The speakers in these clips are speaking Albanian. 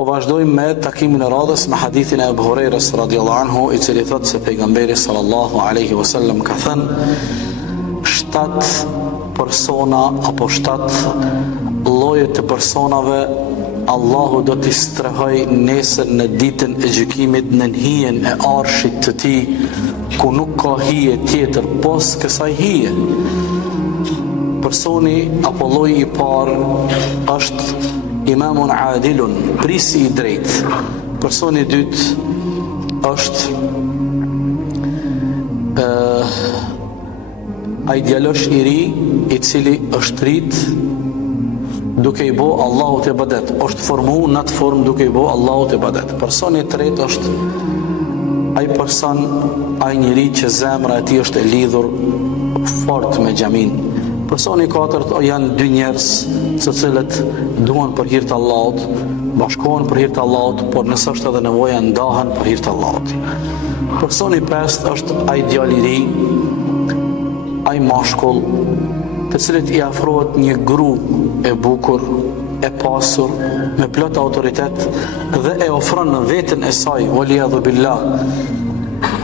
Po vazhdojmë me takimin e radhës me hadithin e Abu Hurairës radhiyallahu anhu, i cili thotë se pejgamberi sallallahu alaihi wasallam ka thënë: 7 persona apo 7 lloje të personave Allahu do t'i strehoj nesër në ditën e gjykimit në hijen e arshit të tij, ku nuk ka hije tjetër pos kësaj hije. Personi apo lloji i parë është imamun adilun, prisi i drejtë. Personi i dytë është ai djalosh i ri i cili është rrit duke i bo Allahut e ibadet, është formu në atë formë duke i bo Allahut e ibadet. Personi i tretë është ai person, ai njeri që zemra e tij është e lidhur fort me xhamin. Personi i katërt janë 2 njerëz të cilët duan për hir të Allahut, bashkohen për hir të Allahut, por nëse është edhe nevoja ndahen për hir të Allahut. Personi i pestë është ai djalë i ri, ai mashkull, të cilët i afrohet një gru e bukur, e pasur, me plot autoritet dhe e ofron në veten e saj, waliyadhu billah.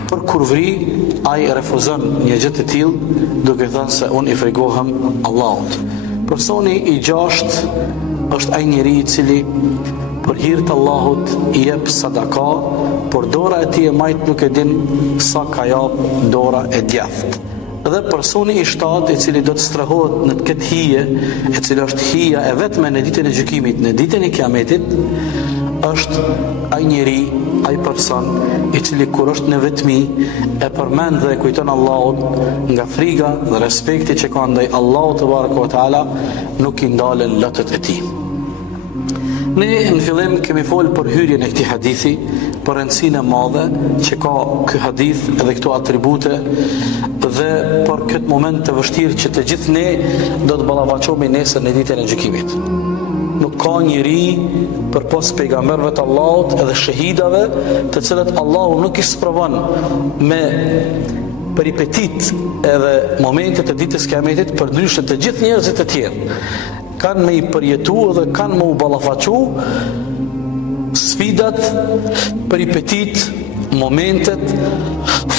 Për kur vri, ai refuzon një gjë të tillë, duke thënë se unë i frigohem Allahut. Personi i gjashtë është ai njeri i cili për hir të Allahut i jep sadaka, por dora e tij e majt nuk e din sa ka jap dora e djathtë. Dhe personi i shtatë i cili do të strehohet në këtë hije, e cila është hija e vetme në ditën e gjykimit, në ditën e kiametit, është ai njeri, ai person i cili kur është në vetmi e përmend dhe e kujton Allahut, nga friga dhe respekti që ka ndaj Allahut te baraka ve taala, nuk i ndalen lotët e tij. Ne në fillim kemi folë për hyrjen e këtij hadithi, për rëndësinë e madhe që ka ky hadith edhe këto atribute, dhe për këtë moment të vështirë që të gjithë ne do të ballafaqohemi nesër në ditën e gjykimit. Nuk ka njeri përpos pejgamberëve të Allahut edhe shahidave, të cilët Allahu nuk i sprovon me peripetit edhe momentet e ditës kiametit, përndryshe të gjithë njerëzit e tjerë kanë me i përjetu dhe kanë me u ballafaqu sfidat, peripetit, momentet,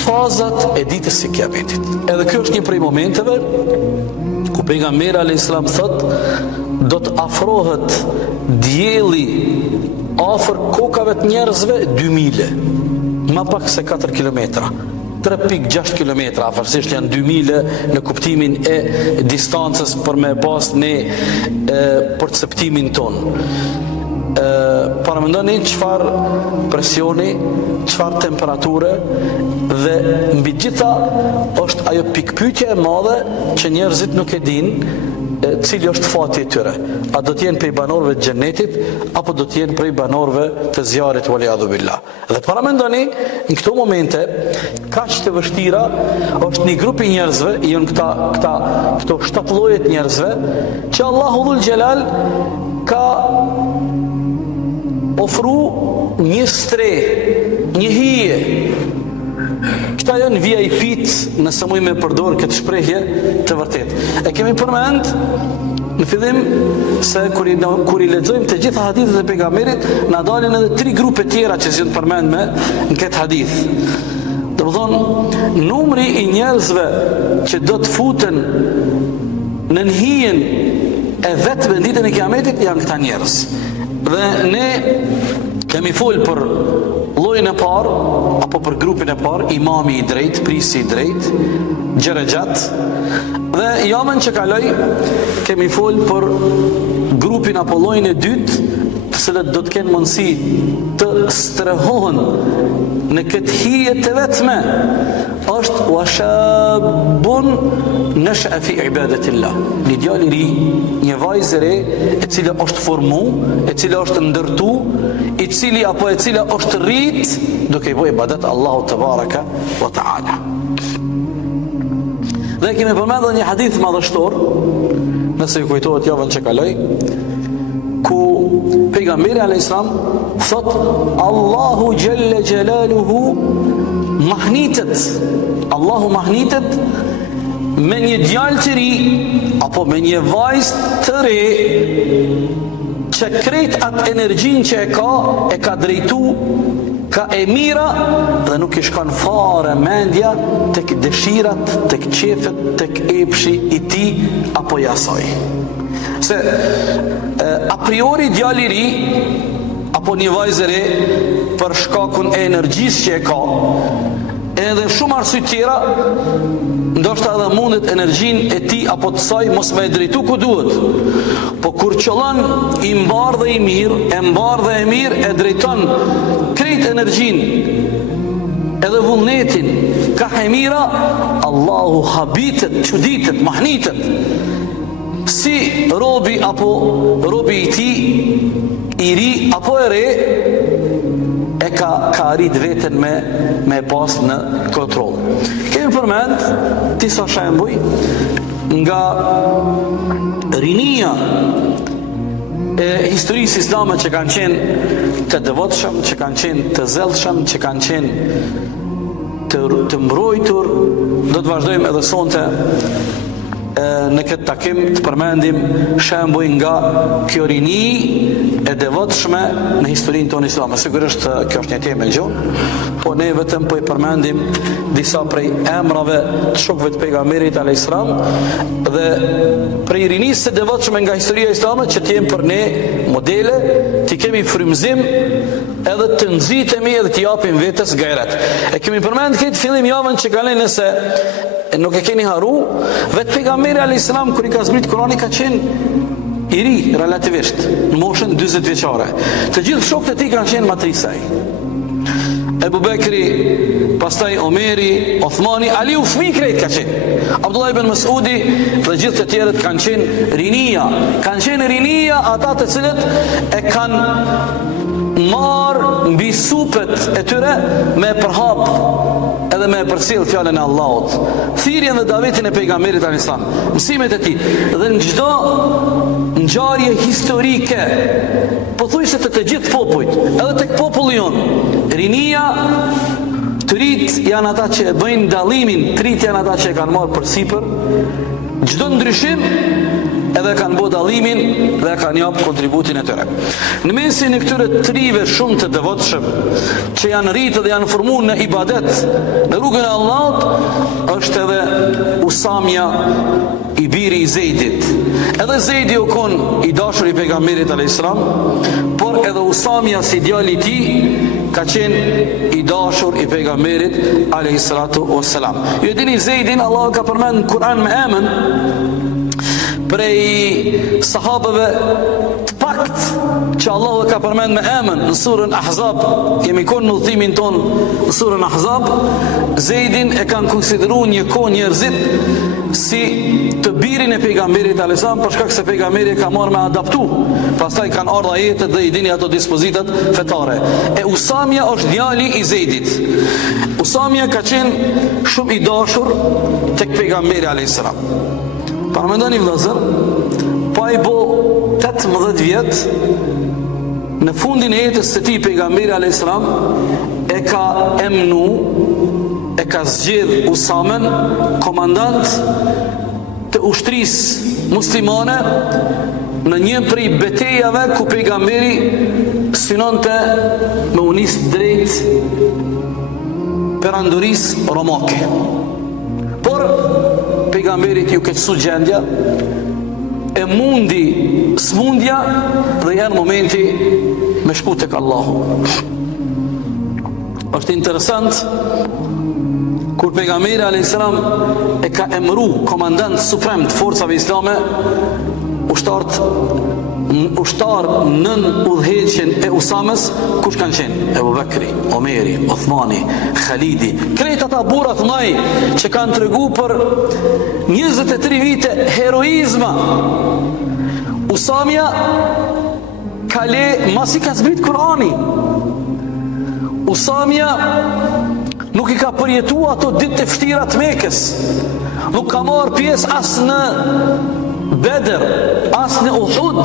fazat e ditës së kiametit. Edhe kjo është një prej momenteve ku pejgamberi alayhis salam thotë do të afrohet dielli afër kokave të njerëzve 2 mile, më pak se 4 kilometra. 3.6 km, afërsisht janë 2 mile në kuptimin e distancës për me pas në perceptimin ton. Paramendoni çfarë presioni, çfarë temperature, dhe mbi gjitha është ajo pikpyetja e madhe që njerëzit nuk e dinë, cili është fati i tyre. A do të jenë prej banorëve të xhenetit apo do të jenë prej banorëve të zjarrit, waliyadhu billah. Dhe paramendoni, në këto momente kaq të vështira është një grup i njerëzve, janë këto 7 lloje të njerëzve që Allahu dhul xhelal ka ofru një streh, një hije. Këta janë VIP-t, nëse muj me përdor këtë shprehje të vërtet. E kemi përmend në fillim se kur i lexojmë të gjitha hadithet e pejgamberit, na dalin edhe 3 grupe tjera që janë përmend në këtë hadith. Do të thonë, numri i njerëzve që do të futen në hijen e vetme në ditën e kiametit janë këta njerëz. Dhe ne kemi folë për llojin e parë apo për grupin e parë, imami i drejt, prisi i drejt, xherexhat. Dhe jamën që kaloj kemi folë për grupin apo llojin e dytë, të cilët do të kenë mundësi të strehohen në këtë hije të vetme, është washabun nasha fi ibadatillah. Një djalë i ri, një vajzë e re, e cila është formu, e cila është ndërtu, e cila është rrit duke i bërë ibadet Allahut te baraka wa taala. Dhe kemi përmendur një hadith madhështor, nëse ju kujtohet javën që kaloi, ku pejgamberi alayhis salam thot Allahu jalla jalaluhu mahnitet. Allahu mahnitet me një djalë të ri apo me një vajzë të re që krejt atë energjin që e ka drejtu, ka e mira dhe nuk i shkon fare mendja tek dëshirat, tek qefet, tek epshi i ti apo jasaj. Se a priori djali i ri apo një vajzë e re për shkakun e energjisë që e ka, edhe shumë arsye tjera, ndoshta edhe mundet energjin e ti apo të saj mos me e drejtu ku duhet. Po kur qëllon i mbar dhe i mirë, e drejton krejt energjin edhe vullnetin ka e mira, Allahu habitet, çuditet, mahnitet. Si robi apo robi i ti i ri apo e re e ka arrit veten me pas në kontroll. Kemi përmend disa shembuj nga rinia e historisë islame që kanë qenë të devotshëm, që kanë qenë të zellshëm, që kanë qenë të mbrojtur. Do të vazhdojmë edhe sonte në këtë takim të përmendim shembuj nga kjo rini e devotshme në historinë tonë islame. Sigurisht kjo është një temë e gjuhë, po ne vetëm po i përmendim disa prej emrave të shokëve të pejgamberit alayhis salam dhe prej rinisë së devotshme nga historia islame që të jenë për ne modele, të kemi frymëzim edhe të nxitemi edhe të japim vetes gajret. E kemi përmend këtë fillim javën që kaloi, nëse nuk e keni haru, vetë pejgamberi alayhis salam kur i ka zbrit Kurani ka qenë i ri relativisht, në moshën 40 vjeçare. Të gjithë shokët e tij kanë qenë matrisaj. Ebu Bekri, pastaj Omeri, Othmani, Aliu fëmijë krejt ka qenë. Abdullah ibn Mas'udi dhe gjithë të tjerët kanë qenë rinia. Kanë qenë rinia ata të cilët e kanë marë mbi supet e tyre me përhap edhe me përcjell fjalën e Allahut, thirrjen dhe davetin e pejgamberit alayhis salam, mësimet e tij. Dhe në çdo ngjarje historike, pothuajse të gjithë popujt, edhe tek populli jon, rinia, të rit janë ata që e bëjnë dallimin, të rit janë ata që e kanë marrë përsipër çdo ndryshim, edhe kanë bërë dallimin dhe kanë jap kontributin e tyre. Në mesin e këtyre trive shumë të devotshëm që janë rritë dhe janë formuar në ibadet në rrugën e Allahut, është edhe Usamja i biri i Zeidit. Edhe Zeidi u kon i dashur i pejgamberit alayhis salam, por edhe Usamja si djali i tij ka qenë i dashur i pejgamberit alayhis salatu wassalam. Ju dini Zeidin Allahu ka përmend në Kur'an me emën prej sahabëve të pakt që Allahu e ka përmend me emën në surën Ahzab. Kemi konë në udhimin ton në surën Ahzab. Zeidin e kanë konsideruar një kohë njerëzit si të birin e pejgamberit alayhis salam, për shkak se pejgamberi ka marrë me adaptu. Pastaj kanë ardhur ajetet dhe i dini ato dispozitat fetare. E Usamja është djali i Zeidit. Usamja ka qenë shumë i dashur tek pejgamberi alayhis salam. Parmendoni vëllazër, pa i bo 18 vjet, në fundin e jetës së tij pejgamberi alayhis salam e ka emnu, e ka zgjedh Usamen komandant të ushtrisë muslimane në një prej betejave ku pejgamberi synonte me u nis drejt perandorisë romake. Por pejgamberit ju keqësu gjendja, e mundi smundja dhe janë momenti me shku tek Allahu. Është interesant kur pejgamberi alayhis salam e ka emëru komandant suprem të forcave islame, ushtar nën udhëheqjen e Usamës, kush kanë qenë? Ebu Bekri, Omeri, Othmani, Khalidi, krejt ata burra të mëdhej që kanë tregu për 23 vite heroizma. Usamja ka le masi ka zbrit Kurani. Usamja nuk i ka përjetu ato ditë të vështira të Mekës. Nuk ka marrë pjesë as në Bedr, as në Uhud.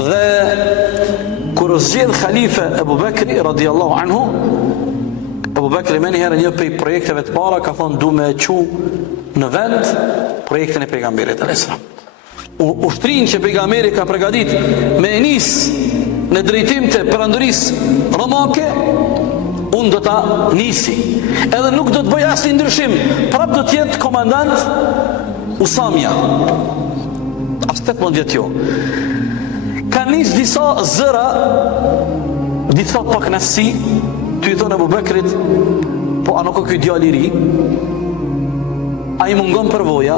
Dhe kur zgjedh khalife Ebu Bekri radiallahu anhu, Ebu Bekri me njëherë një prej projekteve të para ka thonë du me qu në vend projektin e pejgamberit alayhis salam. ushtrin që pejgamberi ka përgatit me nis në drejtim të perandorisë romake, unë do ta nisi. Edhe nuk do të bëj asnjë ndryshim. Prap do të jetë komandant Usamja. As 18 vjet jo. Ka nis disa zëra, disa pak nasi, ty i thonë Abu Bekrit, po a nuk o ky djali i ri? A i mungon përvoja?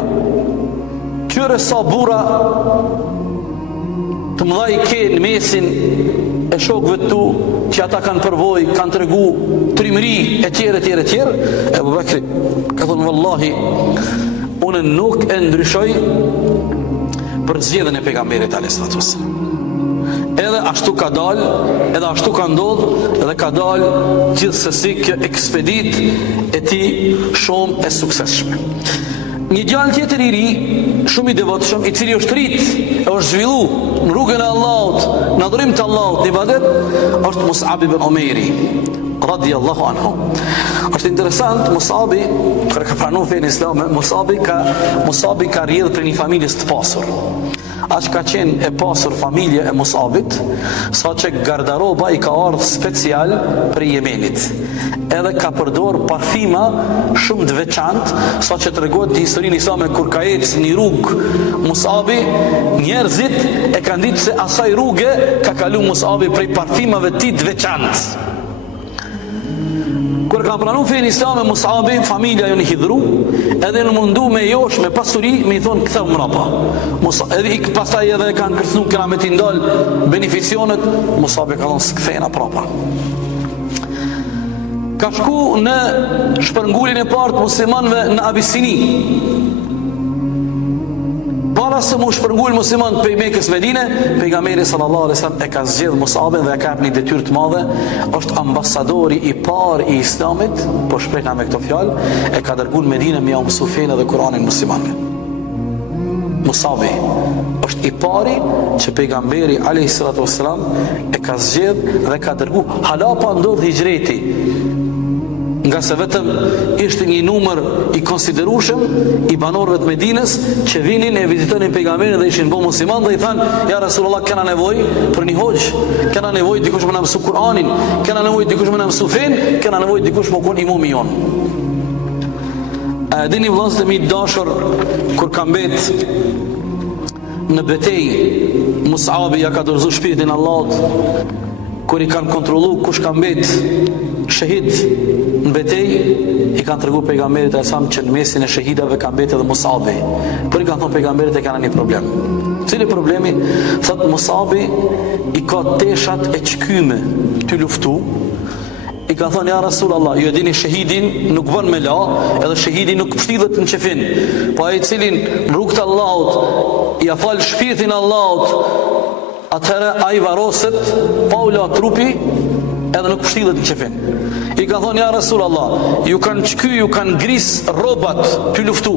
Qyre sa bura të mëdhaj ke në mesin e shokëve tu, që ata kanë përvoj, kanë të regu trimëri, e tjere. Abu Bekri ka thonë, vallahi, unë nuk e ndryshoj për zgjedhjen e pejgamberit alayhis salam. Edhe ashtu ka dal, edhe ashtu ka ndodh, edhe ka dal gjithsesi kjo ekspedit e tij shumë e suksesshme. Një djalë tjetër i ri, shumë i devotshëm, i cili është rrit, është zhvillu në rrugën e Allahut, në adhurim të Allahut, në ibadet, është Mus'ab ibn Umairi, radiyallahu anhu. Është interesant, Mus'abi, kur ka pranuar fenë islame, Mus'abi ka rrjedhur për një familjes të pasur. Aq ka qenë e pasur familje e Mus'abit, sa që gardaroba i ka ardhur special për Jemenit. Edhe ka përdor parfima shumë të veçantë, sa që tregohet në historinë islame kur ka ecë një rrugë Mus'abi, njerëzit e kanë ditë se asaj rruge ka kalu Mus'abi prej parfimave të tij të veçantë. Kur ka pranuar fenë islame Mus'abi, familja jo në hidhru, edhe në mundu me josh, me pasuri, me i thonë këtheu mrapa. Edhe pastaj edhe kanë kërcnu këna me t'i ndalë beneficionet, Mus'abi ka thonë s'kthejna prapa. Ka shku në shpërngullin e partë muslimanve në Abisini. Para se mu shpërngull musliman për Mekës Medine, pejgamberi sallallahu alaihi wasallam e ka zgjedh Mus'abin dhe ka hap një detyrë të madhe, është ambasadori i parë i Islamit, po shprehna me këto fjalë, e ka dërguar në Medinë me mësu fenë dhe Kur'anin muslimanëve. Mus'abi është i pari që pejgamberi alayhi salatu wasallam e ka zgjedh dhe ka dërguar hala pa ndodh hijreti. Nga se vetëm ishte një numër i konsiderueshëm i banorëve të Medinës që vinin e vizitonin pejgamberin dhe ishin bërë musliman dhe i thanë, ja Rasulullah, kena nevojë për një hoxh, kena nevojë dikush më na mësu Kur'anin, kena nevojë dikush më na mësu fen, kena nevojë dikush më kon imam i jon. A dini vëllezër mi dashur, kur ka mbet në betejë Mus'abi ja ka dorëzuar shpirtin Allahut, kur i kanë kontrollu kush ka mbet shahid në betejë, i kanë treguar pejgamberit e sam që në mesin e shahidave ka mbet edhe Mus'abi. Por i kanë thonë pejgamberit e kanë një problem. Cili problemi? Thot Mus'abi i ka teshat e çkyme ty luftu. I ka thonë, ja Rasulullah, ju e dini shahidin nuk bën me la, edhe shahidi nuk pështidhet në qefin, po ai i cilin në rrugt të Allahut ja fal shpirtin Allahut, atëherë ai varoset pa u la trupi edhe nuk pështidhet në qefin. I ka thonë, ja Rasulullah, ju kanë çky, ju kanë gris rrobat ty luftu.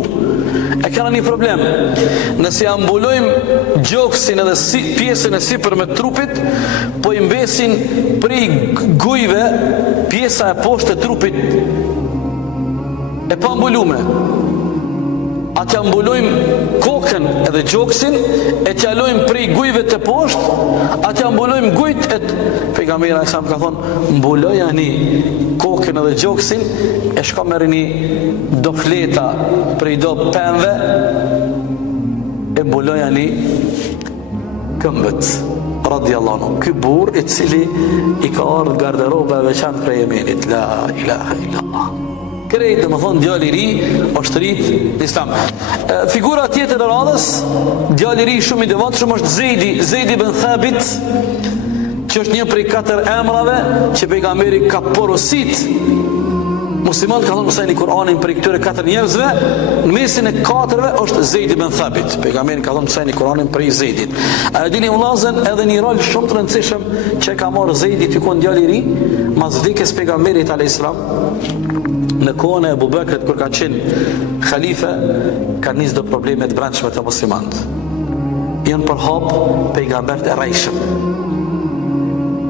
E kanë një problem. Nëse ambulojmë gjoksin edhe pjesën e sipër me trupit, po i mbesin prej gujve pjesa e poshtë e trupit e pa ambulume. Atë ambulojmë kokën edhe gjoksin, e t'ja lojmë prej gujve të poshtë, atë ambulojmë gujt e pejgamberi sa më ka thonë, mbulojani kokën edhe gjoksin, e shka merrni do fleta prej do pemve, e mbulojani këmbët. Radiallahu anhu. Ky burr i cili i ka ardhur garderoba e veçantë prej Yemenit. La ilaha illallah. Krejt dhe më thonë djali i ri është rrit në Islam. Figura tjetër e radhës, djali i ri shumë i devotshëm është Zeidi ibn Thabit, që është një prej 4 emrave që pejgamberi ka porosit muslimanët, ka thonë mësojini Kur'anin prej këtyre 4 njerëzve, në mesin e 4-ve është Zeidi ibn Thabit. Pejgamberi ka thonë mësojini Kur'anin prej Zeidit. A dini vëllazën, edhe një rol shumë të rëndësishëm që ka marrë Zeidi ty kon djali i ri, mas vdekjes pejgamberit alayhis salam. Në kohën e Abu Bekrit, kur ka qenë khalife, ka nis do problemet brendshme të muslimanët. Janë përhap pejgambert e rrejshëm.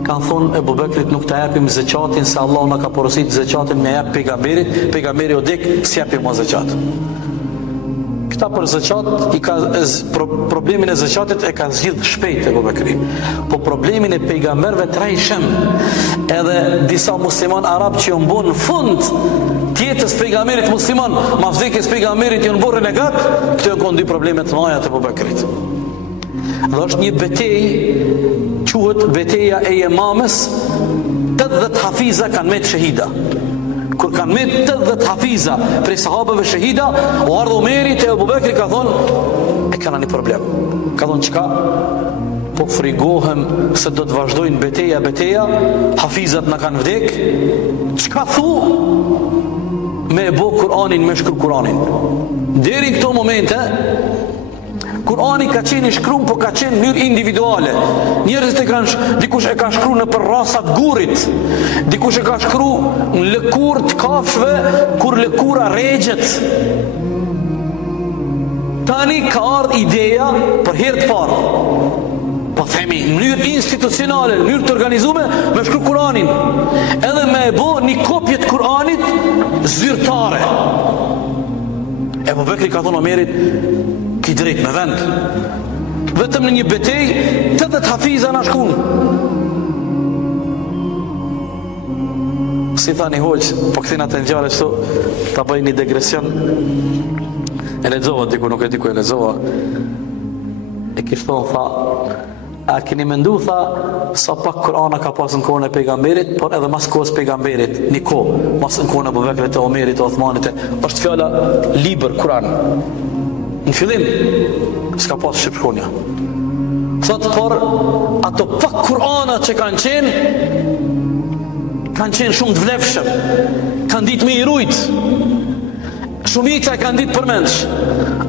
Kanë thonë Abu Bekrit, nuk të japim zekatin se Allah na ka porosit zekatin me jap pejgamberit, pejgamberi o dek, si japim mo zekat. Këta për zëqat, problemin e zëqatit e ka zgjidh shpejt Ebu Bekri. Po problemin e pejgamberve të rajshëm, edhe disa musliman arab që jënë bo në fund tjetës pejgamberit musliman, ma vdekjes pejgamberit jënë bo renegat, këto jënë konë dy problemet të maja të Ebu Bekrit. Dhe është një betej, quhet beteja e Yemamës, 80 hafiza kanë me të shahida. Kur kanë me 80 hafiza prej sahabëve shahida, o ardhë Omeri të Ebu Bekri ka thonë, e kanë një problem. Ka thonë qka? Po frigohem se do të vazhdojnë beteja, hafizat në kanë vdek, qka thu? Me e bo Kur'anin, me shkru Kur'anin. Deri në këto momente, Kur'ani ka qenë i shkruar, po ka qenë në mënyrë individuale. Njerëzit e kanë, dikush e ka shkruar në për rasat gurit, dikush e ka shkruar në lëkurë të kafshëve, kur lëkura rregjet. Tani ka ardhur ideja për herë të parë, po themi në mënyrë institucionale, në mënyrë të organizuar, me shkruar Kur'anin, edhe me e bë një kopje të Kur'anit zyrtare. Ebu Bekri ka thonë Omerit, ki drejt me vend, vetëm në një betej 80 hafiza na shkun. Si tha një hoqë, po këthina të njare shto, ta bëj një degresion, e lexova diku, nuk e diku e lexova, e kishtë thonë, tha, a keni mendu, tha, sa pak Kur'ana ka pas në kohën e pejgamberit, por edhe mas kohës pejgamberit, një kohë, mas në kohën e Abu Bekrit, e Omerit, e Othmanit, është fjala liber Kur'an. Në fillim, s'ka pas shqipshkonja. Thotë, por ato pak Kur'ana që kanë qenë shumë të vlefshëm, kanë ditë me i rujt, shumica e kanë ditë përmendsh.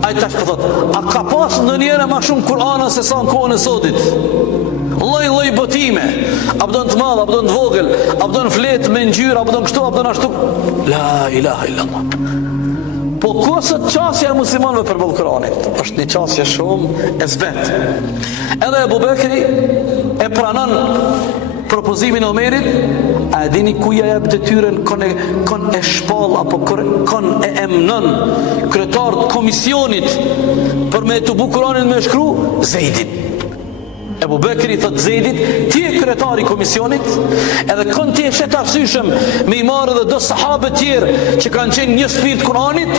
A i tash pëthot, a ka pas në njëre ma shumë Kur'ana se sa në kohën e sotit? Lloj botime, abdon të madh, abdon të vogël, abdon flet me ngjyrë, abdon kështu, abdon ashtu. La ilaha illallah. Po kosët qasja e muslimanëve përballë Kur'anit është një qasje shumë e zbet. Edhe Ebu Bekri e pranon propozimin e Omerit, a e dini ku ja jep detyrën kon e shpall apo kon e emnon kryetar të komisionit për me të Kur'anin me shkru? Zeidit. Ebu Bekri thot Zeidit, ti e kryetari i komisionit, edhe kon ti e shet arsyeshëm me i marrë dhe do sahabë tjerë që kanë qenë një spirt Kur'anit,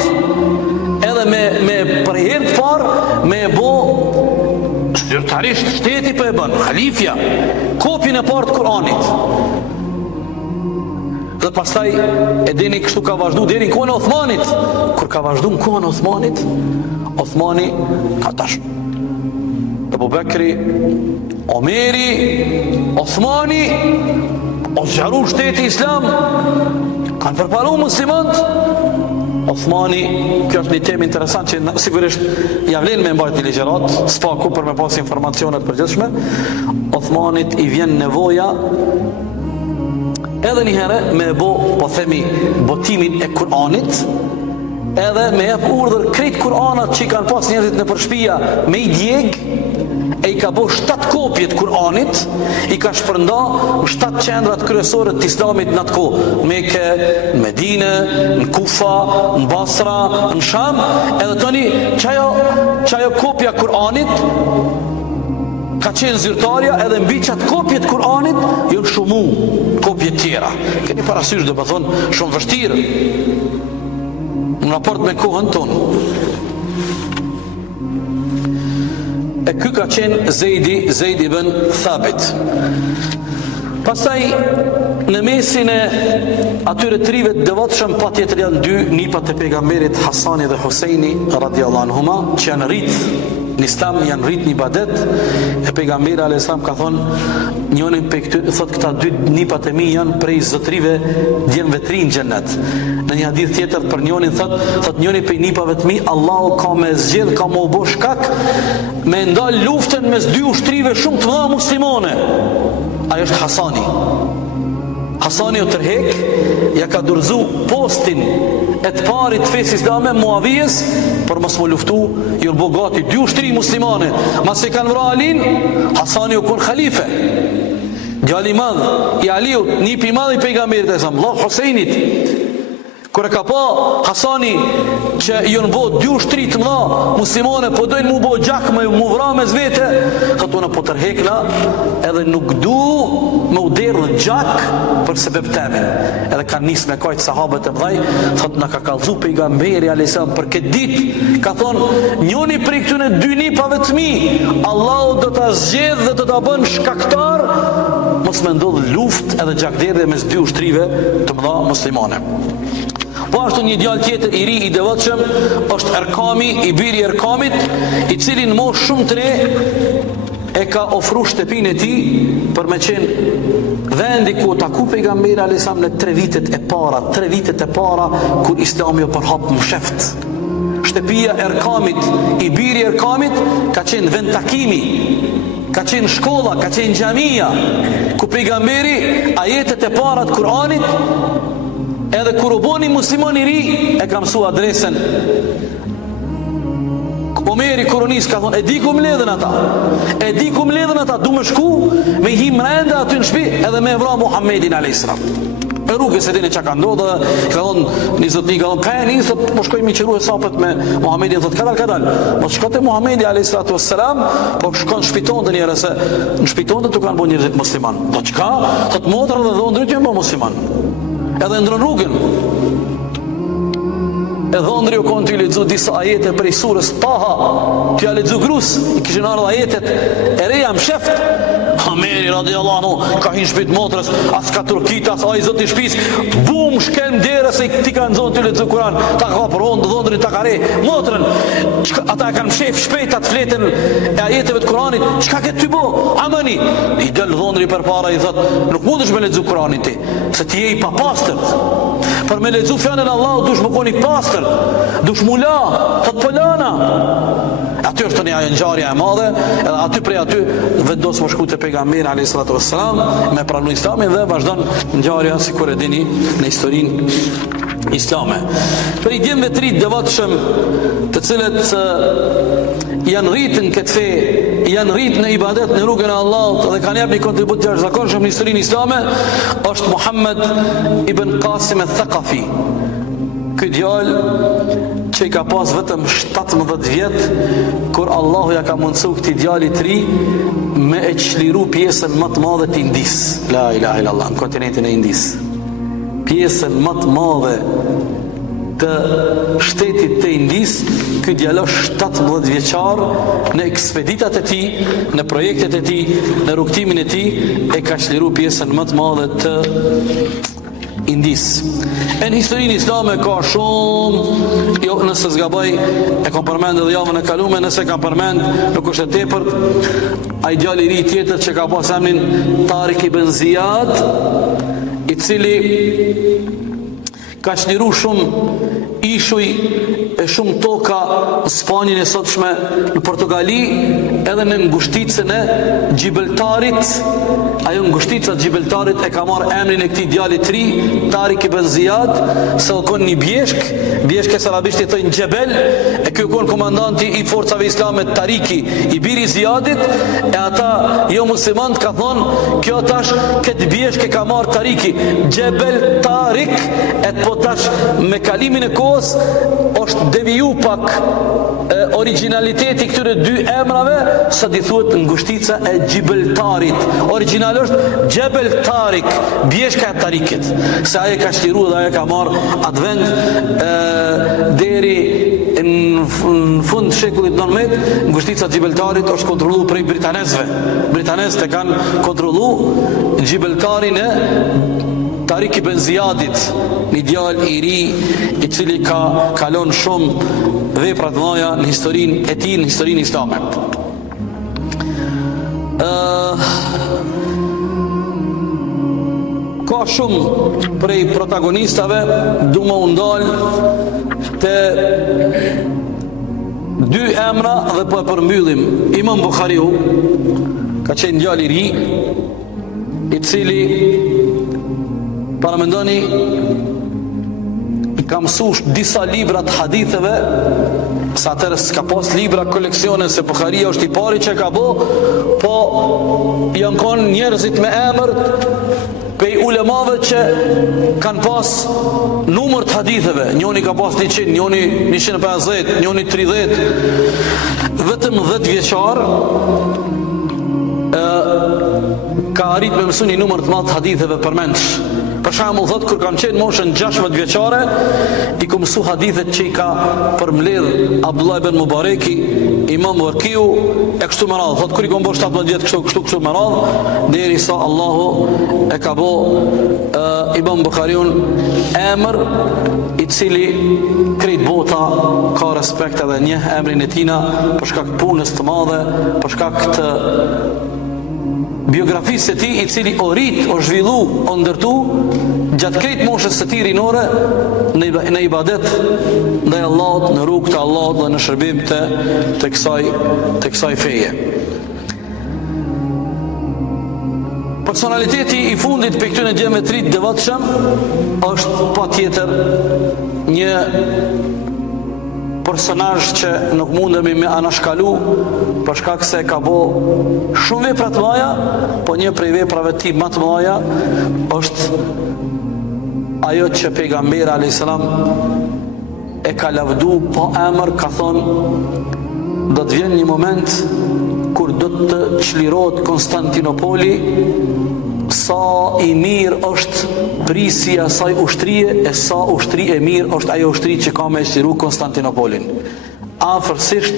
edhe me për herë të parë me e bo zyrtarisht shteti për e bën, khalifja, kopjen e parë të Kur'anit. Dhe pastaj e dini kështu ka vazhdu deri në kohën e Othmanit. Kur ka vazhdu në kohën e Othmanit, Othmani ka tash Ebu Bekri, Omeri, Othmani, o zgjaru shteti islam, kanë përparu muslimant. Othmani, kjo është një temë interesant që sigurisht javlen me mbajt një ligjerat, s'paku për me pas informacionet përgjithshme. Othmanit i vjen nevoja edhe një herë me bo, po themi, botimin e Kur'anit, edhe me jep urdhër krejt Kur'anat që i kanë pas njerëzit në përshpia me i djeg, e i ka bo 7 kopjet Kur'anit, i ka shpërnda në 7 qendrat kryesore të islamit në atë kohë, Mekë, në Medine, në Kufa, në Basra, në Sham, edhe tani qajo kopja Kur'anit ka qenë zyrtarja, edhe mbi qatë kopjet Kur'anit jënë shumu kopjet tjera. Keni parasysh dhe më thonë shumë vështirë në raport me kohën tonë. E ky ka qenë Zeid ibn Thabit. Pastaj në mesin e atyre trive të devotshëm patjetër janë 2 nipat e pejgamberit, Hasani dhe Huseini radhiyallahu anhuma, që janë rrit në Islam, janë rrit në ibadet. E pejgamberi alayhis salam ka thonë, njërin për këty, thot këta 2 nipat e mi janë prej zotrive djemve 3 në xhennet. Në një hadith tjetër për njërin thot njërin për nipave të mi, Allahu ka me zgjedh, ka me u bë shkak me ndal luftën mes 2 ushtrive shumë të mëdha muslimane. Ai është Hasani. Hasani o tërhek, ja ka dorëzu postin e të parit fesë islame Muavijes për mos më luftu, ju në bogati 2 ushtri muslimane. Mas e kanë vra Alin, Hasani u kon khalife. Djali madh i Aliut, nipi madh i pejgamberit e Islam, Allah Huseinit. Kur e ka pa Hasani që ju në bo dy ushtrit mëdha muslimane po dojnë mu bo gjak me mu vra me zvete, thot unë po tërhekna edhe nuk du me u derë gjak për sebeb temin. Edhe kanë nis me kajtë sahabët e mëdhaj, thot na ka kallzu pejgamberi a.s. për këtë ditë, ka thonë njoni prej këtyne dy nipave të mi Allahu do ta zgjedh dhe do ta bën shkaktar mos me ndodh luftë edhe gjakderdhje mes dy ushtrive të mëdha muslimane. Po ashtu një djalë tjetër i ri i devotshëm është Erkami, i biri Erkamit, i cili në moshë shumë të re e ka ofru shtëpinë e tij për me qenë vendi ku taku pejgamberi a.s. në 3 vitet e para kur Islami u përhap më sheft. Shtëpia Erkamit, i biri Erkamit, ka qenë vend takimi, ka qenë shkolla, ka qenë xhamia, ku pejgamberi ajetet e para të Kur'anit edhe kur u boni muslimon i ri e ka mësu adresen. Omeri Koronis ka thonë, e di ku mbledhen ata, du me shku me hi mrenda aty në shtëpi edhe me vra Muhammedin a.s. E rrugës e dini që ka ndodhë, ka thonë një zotni, ka thonë ka e një, thot, po shkoj mi qëru e sapet me Muhammedin, thot kadal, po shkote Muhammedi a.s. po shkon në shpiton të njëre, se në shpiton të tu kanë bo njërzit musliman. Po qka? Thot motra dhe dhondrit ju bo musliman. Edhe ndrën rrugën. E dhondri u konë t'ju lexu disa ajete prej surës Taha, t'ja lexu grus, i kishin ardhur ajetet e reja më sheft. Omeri radiallahu anhu ka hinë shpit motrës, as ka turkita, as ai zoti shpis, bum shken dera se ti kanë zonë t'ju lexu Kur'an, ta ka për dhondri ta ka re motrën. Ata kanë shef shpejt atë fletën e ajeteve të Kur'anit. Çka ke ty bo? Amani. I del dhondri përpara i thot, nuk mundesh me lexu Kur'anin ti, se ti je i papastërt. Për me lexu fjalën Allahu dush më koni pastër, dush mula, thot pëllana. Aty është një ajo ngjarja e madhe, edhe aty prej aty vendos më shku te pejgamberi alayhis salatu wassalam me pranu Islamin dhe vazhdon ngjarja sikur e dini në historinë islame. Për i djemve të rritë devotshëm të cilët janë rritën këtë fe, janë rritë në ibadet në rrugën e Allahut dhe kanë jep një kontribut të jashtëzakonshëm në historinë islame, është Muhammed ibn Qasim al-Thaqafi. Ky djalë që i ka pas vetëm 17 vjet, kur Allahu ja ka mundësu këtij djali të ri me e çliru pjesën më të madhe të Indis. La ilaha illallah, në kontinentin e Indis. Pjesën më të madhe të shtetit të Indis, ky djalë 17 vjeçar, në ekspeditat e tij, në projektet e tij, në rrugtimin e tij, e ka çliru pjesën më të madhe të Indis. E në historinë islame ka shumë, jo nëse zgaboj e kam përmend edhe javën e kalume, nëse kam përmend nuk është e tepërt, ai djali i ri tjetër që ka pas emrin Tariq ibn Ziyad, i cili ka çliru shumë ishuj e shumë toka në Spanjën e sotshme, në Portugali, edhe në ngushticën e Gjibeltarit. Ajo ngushtica e Gjibeltarit e ka marrë emrin e këtij djalit të ri, Tariq ibn Ziyad, se u kon një bjeshk e arabisht i thojnë Gjebel, e ky u kon komandanti i forcave islame Tariki, i biri Ziyadit, e ata jo muslimanët ka thonë, kjo tash këtë bjeshk e ka marrë Tariki, Gjebel Tariq, e po tash me kalimin e kohës është deviju pak originaliteti këtyre dy emrave, sa di thuhet ngushtica e Gjibeltarit. Original është Gjebel Tarik, bjeshka e Tarikit, se aje ka shtiru dhe aje ka marrë atë vend deri në fund shekullit 19. Ngushtica e Gjibeltarit është kontrollu prej britanesve. Britanesët e kanë kontrollu Gjibeltarin e Tariq ibn Ziyadit, një djalë i ri i cili ka kalon shumë vepra të mëdha në historinë e tij, në historinë islame. Ka shumë prej protagonistave, du më undal te dy emra dhe po e përmbyllim. Imam Bukhariu ka qenë djalë i ri i cili paramendoni ka mësuar disa libra të haditheve, sa atërë s'ka pas libra koleksione, se Bukharia është i pari që ka bo, po janë konë njerëzit me emër pej ulemave që kanë pas numër të haditheve, njoni ka pas 100, njoni 150, njoni 30, vetëm 10 vjeçar ka arrit me mësu një numër të madh të haditheve përmendsh. Për shembull, thotë kur kam qenë moshën 16 vjeçare, i ku mësu hadithet që i ka përmbledh Abdullah ibn Mubareki, Imam Warkiu, e kështu me radhë. Thotë kur i kam bërë 17 vjet kështu me radhë, derisa Allahu e ka bë Imam Buhariun emër i cili krejt bota ka respekt edhe njeh emrin e tina për shkak të punës të madhe, për shkak të biografisë e tij, i cili o rrit, o zhvillu, o ndërtu gjatë krejt moshës së tij rinore në ibadet ndaj Allahut, në rrugë të Allahut dhe në shërbim të kësaj feje. Personaliteti i fundit për këtyre gjëve të rit devotshëm është patjetër një personazh që nuk mundemi me anashkalu për shkak se ka bo shumë vepra të mëdha, po një prej veprave të tij më të mëdha është ajo që pejgamberi alayhis salam e ka lavdu pa emër, ka thonë do të vjen një moment kur do të çlirohet Konstantinopoli, sa i mirë është prisja asaj ushtrie e sa ushtri e mirë është ajo ushtri që ka me çliru Konstantinopolin. Afërsisht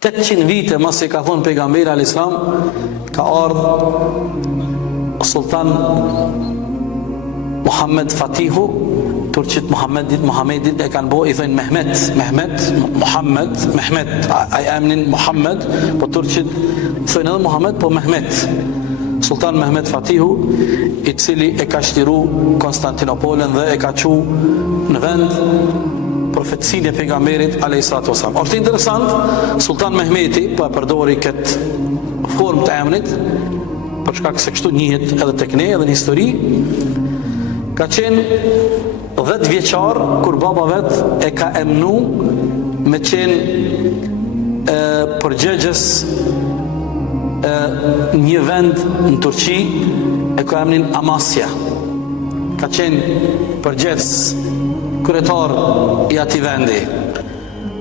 800 vite mas e ka thonë pejgamberi alayhis salam, ka ardhur Sultan Muhammed Fatihu, turqit Muhammedit e kanë bo, i thënë Mehmet, ai emnin Muhammed, po turqit thënë edhe Muhammed, po Mehmet. Sultan Mehmet Fatihu, i cili e ka shtiru Konstantinopolin dhe e ka qu në vend profetësinë e pejgamberit alayhis salatu wasalam. Është interesant, Sultan Mehmeti, po e përdori këtë formë të emrit, për shkak se kështu njihet edhe tek ne, edhe në histori, ka qenë 10 vjeçar kur baba vet e ka emnu me qenë përgjegjës një vend në Turqi e ka emnin Amasya. Ka qenë përgjegjës kryetar i atij vendi.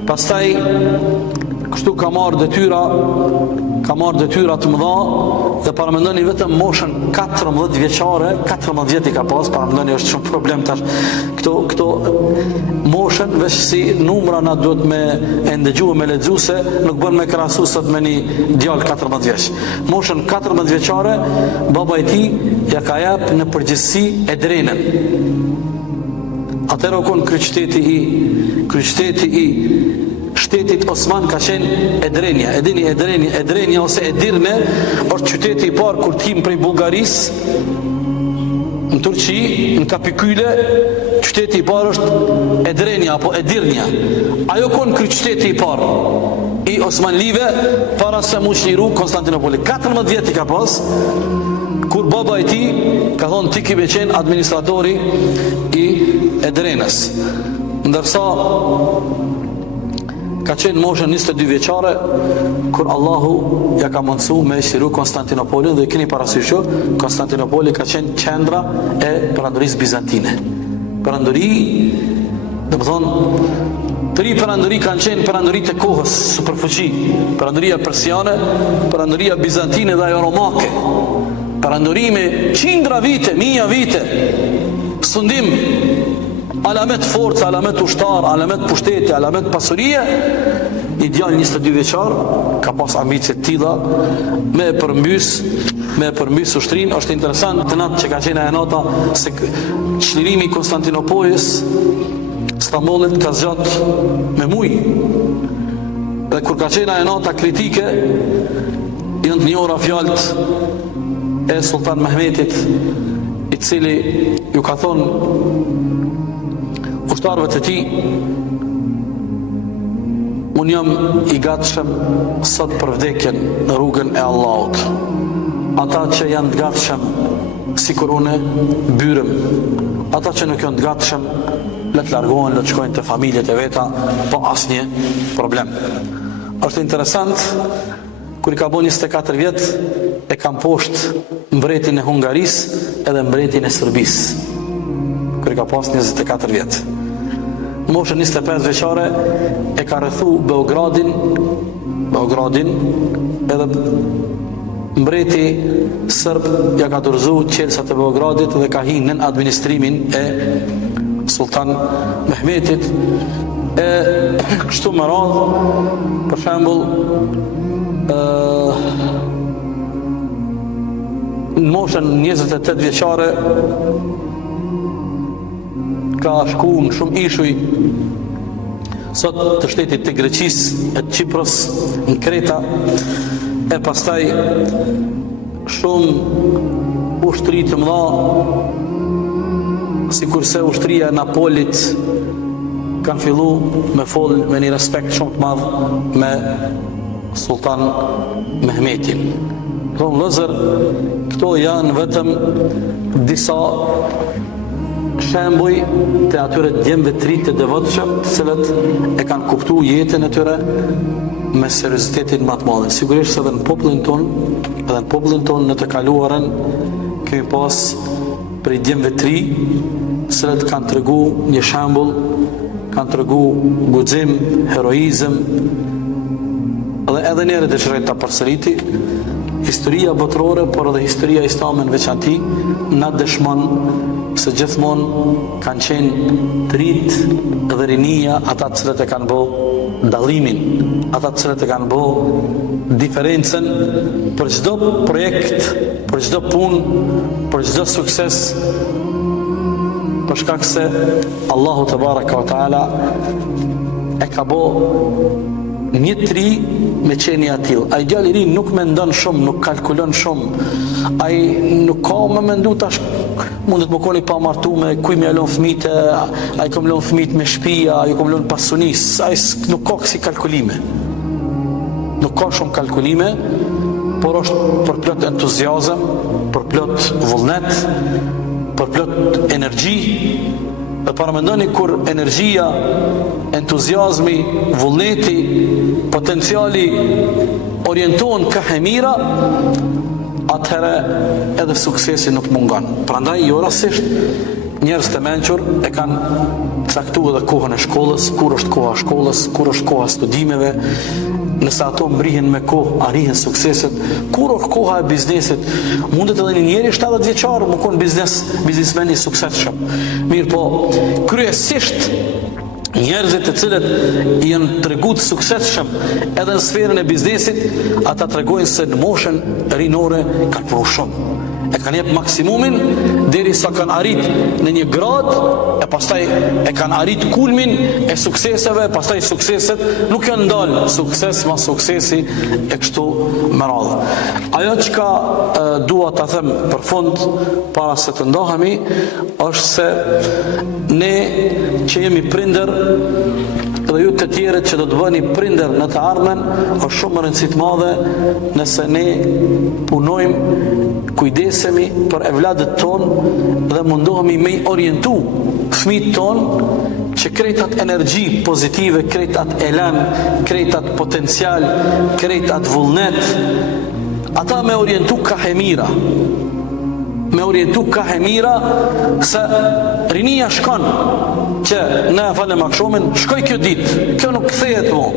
Pastaj kështu ka marrë detyra të mëdha dhe paramendoni vetëm moshën 14 vjeçare, 14 vjet i ka pas, paramendoni është shumë problem tash. Këto moshën veç si numra na duhet me e ndëgjue me lexuese, nuk bën me krahasu sot me një djalë 14 vjeç. Moshën 14 vjeçare, baba i tij ja ka jap në përgjithësi Edrenën. Atëherë kon kryqëteti i shtetit Osman ka qenë Edrenia. Edrenia ose Edirne është qyteti i parë kur t'him prej Bullgarisë në Turqi, në Kapikyle, qyteti i parë është Edrenia apo Edirnia. Ajo kon kryqëteti i parë i Osmanlive para se mu çliru Konstantinopoli. 14 vjet i ka pas kur baba i tij ka thonë ti ke qenë administratori i Edrenës. Ndërsa ka qenë moshën 22 vjeçare kur Allahu ja ka mundsu me çliru Konstantinopolin dhe keni parasysh Konstantinopoli ka qenë qendra e perandorisë bizantine. Perandori, domethënë tri perandori kanë qenë perandoritë e kohës, superfuqi, perandoria persiane, perandoria bizantine dhe ajo romake. Perandori me qindra vite, mija vite, sundim, alamet forcë, alamet ushtar, alamet pushteti, alamet pasurie. Një djalë 22 vjeçar ka pas ambicie të tilla me përmbys ushtrinë. Është interesant të natë që ka qenë ajo nota se çlirimi i Konstantinopolis Stambollit ka zgjat me muj. Dhe kur ka qenë ajo nota kritike, janë të njohura fjalët e Sultan Mehmetit, i cili ju ka thonë ushtarëve të tij, unë jam i gatshëm sot për vdekjen në rrugën e Allahut. Ata që janë të gatshëm sikur unë byrëm, ata që nuk janë të gatshëm le të largohen, le të shkojnë te familjet e veta pa asnjë problem. Është interesant kur i ka bën 24 vjet e kam poshtë mbretin e Hungarisë edhe mbretin e Serbisë, kur ka pas 24 vjet. Në moshën 25 vjeçare e ka rrethu Beogradin edhe mbreti serb ja ka dorëzu qelsat e Beogradit dhe ka hinë në administrimin e Sultan Mehmetit. E kështu më radhë, për shembull, në moshën 28 vjeçare ka shku në shumë ishuj sot të shtetit të Greqisë, e Çipros, në Kreta, e pastaj shumë ushtri të mëdha, sikurse ushtria e Napolit kanë fillu me fol me një respekt shumë të madh me Sultan Mehmetin. Thonë vëllezër, këto janë vetëm disa shembuj të atyre djemve të rinj të devotshëm, të cilët e kanë kuptuar jetën e tyre me seriozitetin më të madh. Sigurisht se edhe në popullin ton, në të kaluarën kemi pas për djemve të rinj, të cilët kanë tregu një shembull, kanë tregu guxim, heroizëm, dhe edhe njerë dëshiroj ta përsëriti. Historia botërore, por edhe historia islame në veçanti, na dëshmon se gjithmonë kanë qenë të rinjt dhe rinia ata të cilët e kanë bë dallimin, ata të cilët e kanë bë diferencën për çdo projekt, për çdo punë, për çdo sukses, për shkak se Allahu te baraka wa taala e ka bë një tri me qeni atil. Ai djali i ri nuk mendon shumë, nuk kalkulon shumë. Ai nuk ka më mendu tash mundet më koni pa martume, kuj me lon fëmijët, ai kom lon fëmijët me shtëpia, ai kom lon pasunisë. Ai nuk ka kësi kalkulime. Nuk ka shumë kalkulime, por është për plot entuziazëm, për plot vullnet, për plot energji. Dhe paramendoni kur energjia, entuziazmi, vullneti, potenciali orientohen ka hemira, atëherë edhe suksesi nuk mungon. Prandaj jo rastisht njerëz të mençur e kanë caktuar edhe kohën e shkollës, kur është koha e shkollës, kur është koha e studimeve. Nëse ato mbrihen me kohë, arrihen sukseset. Kur është koha e biznesit? Mundet edhe një njeri 70 vjeçar më kon biznesmen i suksesshëm. Mirë po, kryesisht njerëzit të cilët janë treguar të suksesshëm edhe në sferën e biznesit, ata tregojnë se në moshën rinore kanë pru shumë. E kanë jep maksimumin derisa kanë arrit në një grad, e pastaj e kanë arrit kulmin e sukseseve, pastaj sukseset nuk janë ndalë, sukses ma suksesi e kështu me radhë. Ajo çka dua ta them për fund para se të ndohemi është se ne që jemi prindër dhe ju të tjerët që do të bëni prindër në të ardhmen, është shumë rëndësi të madhe nëse ne punojmë, kujdesemi për evladët tonë dhe mundohemi me i orientu fëmijët tonë që kretat energji pozitive, kretat elan, kretat potencial, kretat vullnet, ata me orientu ka hemira. Me orientu ka hemira se rinia shkon që ne falem akshomin, shkoj kjo ditë, kjo nuk kthehet mo.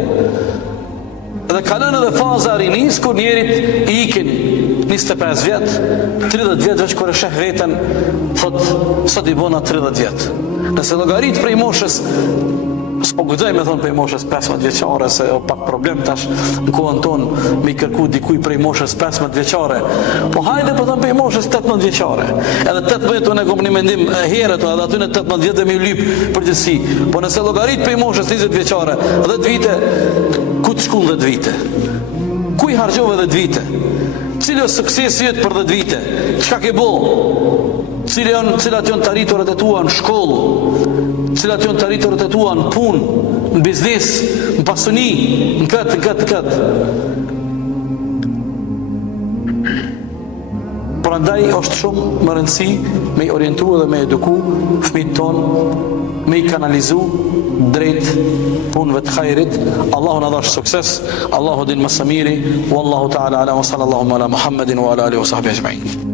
Dhe kalon edhe faza rinis kur njerit i ikin 25 vjet, 30 vjet veç kur e sheh veten, thot sot i bona 30 vjet. Nëse llogarit prej moshës, s'po guxoj me thonë prej moshës 15 vjeçare, se o pak problem tash në kohën tonë me i kërku dikuj prej moshës 15 vjeçare. Po hajde po thonë prej moshës 18 vjeçare. Edhe 18 unë e kom një mendim herët, edhe aty në 18 vjet dhe me lyp përgjithësi. Po nëse llogarit prej moshës 20 vjeçare, 10 vite, ku të shkull 10 vite? Ku i harxove 10 vite? Cili është suksesi jot për 10 vite? Çka ke bo? Cilat janë të arriturat e tua në shkollë? Cilat janë të arriturat e tua në punë, në biznes, në pasuni, në këtë. Prandaj është shumë më rëndësi me i orientu dhe me eduku fëmijët tonë, me i kanalizu drejt punëve të hajrit. Allahu na dhash sukses, Allahu din më së miri, wallahu ta'ala ala wa sallallahu ala Muhammedin wa ala alihi wa sahbihi ajma'in.